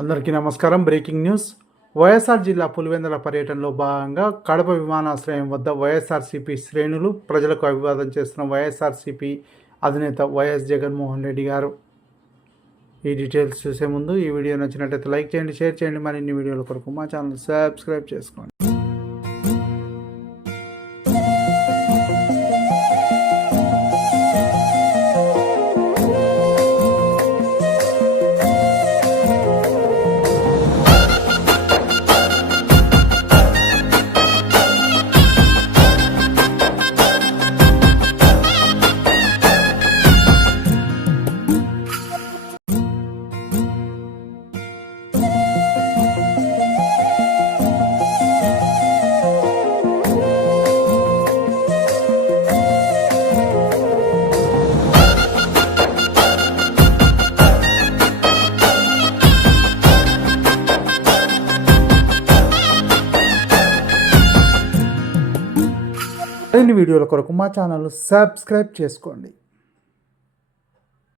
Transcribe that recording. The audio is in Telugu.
అందరికీ నమస్కారం. Breaking news. వైఎస్ఆర్ జిల్లా పులివెందుల పర్యటనలో భాగంగా కడప విమానాశ్రయం వద్ద వైఎస్ఆర్సీపీ శ్రేణులు ప్రజలకు అభివాదం చేస్తున్న వైఎస్ఆర్సీపీ అధినేత వైఎస్ జగన్మోహన్ రెడ్డి గారు. ఈ డీటెయిల్స్ చూసే ముందు ఈ వీడియో నచ్చినట్లయితే లైక్ చేయండి, షేర్ చేయండి. మరిన్ని వీడియోల కొరకు మా ఛానల్ సబ్స్క్రైబ్ చేసుకోండి. మరిన్ని వీడియోల కొరకు మా ఛానల్ సబ్స్క్రైబ్ చేసుకోండి.